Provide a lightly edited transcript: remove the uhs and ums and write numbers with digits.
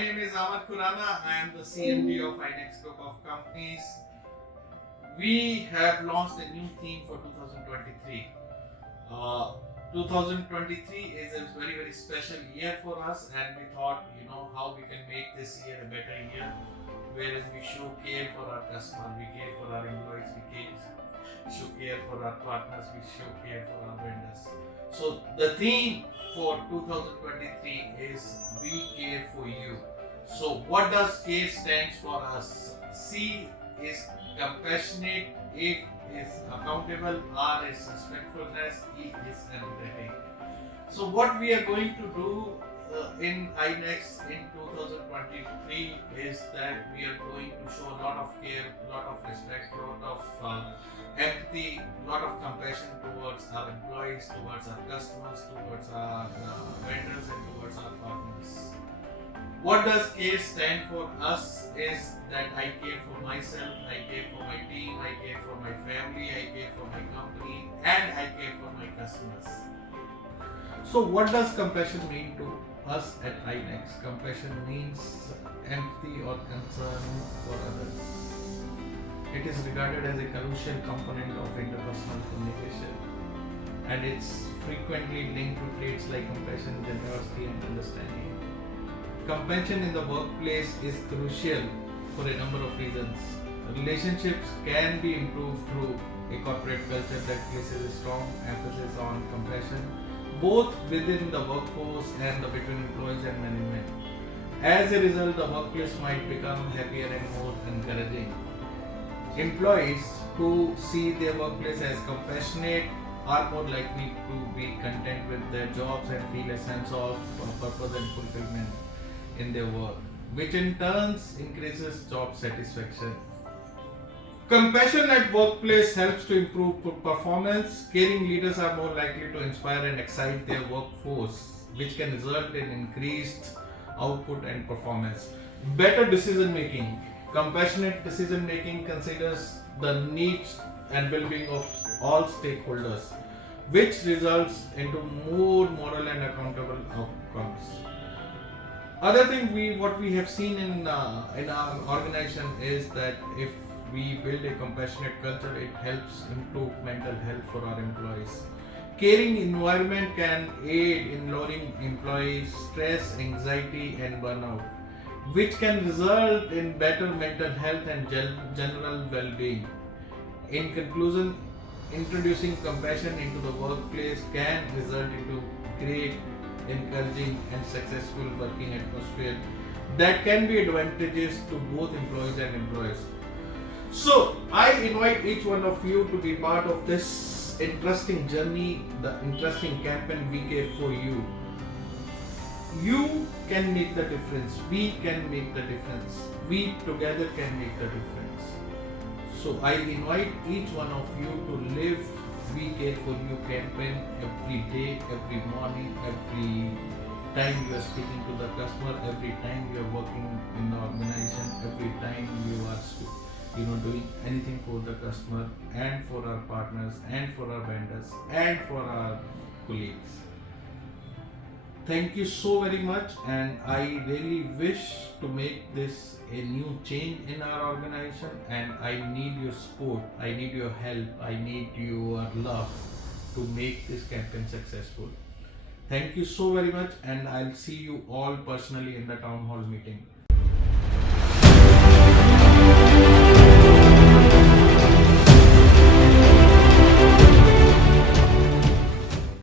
My name is Amar Khurana. I am the CMD of INext group of companies. We have launched a new theme for 2023. 2023 is a very special year for us, and we thought, how we can make this year a better year, wherein we show care for our customer, we care for our employees, we show care for our partners, we show care for our vendors. So the theme for 2023 is We Care for You. So what does care stands for us? C is compassionate, A is accountable, R is respectfulness, E is empathetic. So what we are going to do in INext in 2023 is that we are going to show a lot of care, a lot of respect, a lot of empathy, a lot of compassion towards our employees, towards our customers, towards our vendors and towards our partners. What does care stand for us is that I care for myself, I care for my team, I care for my family, I care for my company, and I care for my customers. So what does compassion mean to us at INext? Compassion means empathy or concern for others. It is regarded as a crucial component of interpersonal communication, and it's frequently linked to traits like compassion, generosity, and understanding. Compassion in the workplace is crucial for a number of reasons. Relationships can be improved through a corporate culture that places a strong emphasis on compassion, both within the workforce and between employees and management. As a result, the workplace might become happier and more encouraging. Employees who see their workplace as compassionate are more likely to be content with their jobs and feel a sense of purpose and fulfillment in their work, which in turn increases job satisfaction. Compassion at workplace helps to improve performance. Caring leaders are more likely to inspire and excite their workforce, which can result in increased output and performance. Better decision making. Compassionate decision making considers the needs and well-being of all stakeholders, which results into more moral and accountable outcomes. Other thing what we have seen in our organization is that if we build a compassionate culture, it helps improve mental health for our employees. Caring environment can aid in lowering employees' stress, anxiety, and burnout, which can result in better mental health and general well-being. In conclusion, introducing compassion into the workplace can result into great, encouraging, and successful working atmosphere that can be advantageous to both employees and employers. So, I invite each one of you to be part of this interesting journey, the interesting campaign We Care for You. You can make the difference. We can make the difference. We together can make the difference. So I invite each one of you to live We Care for You campaign every day, every morning, every time you are speaking to the customer, every time you are working in the organization, every time you are doing anything for the customer and for our partners and for our vendors and for our colleagues. Thank you so very much, and I really wish to make this a new change in our organization, and I need your support, I need your help, I need your love to make this campaign successful. Thank you so very much, and I'll see you all personally in the town hall meeting.